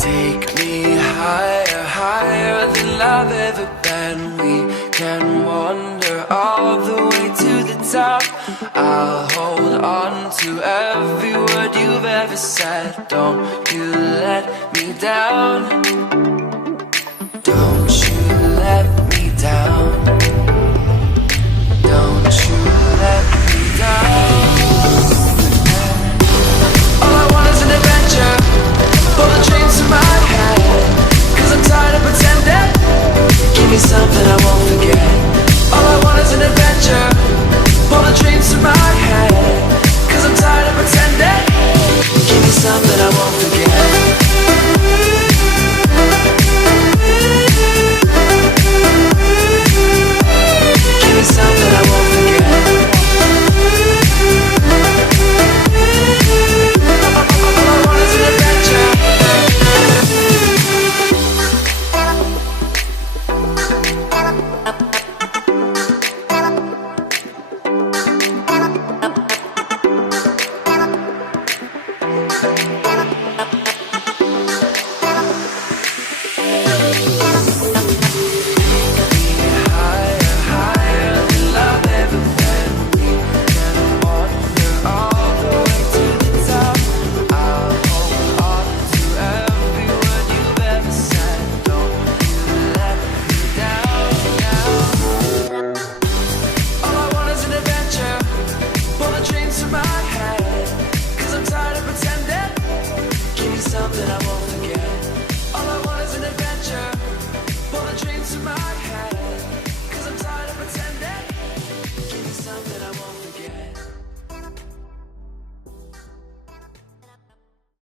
Take me higher, higher than I've ever been. We can wander all the way to the top. I'll hold on to every word you've ever said. Don't you let me down. Don't you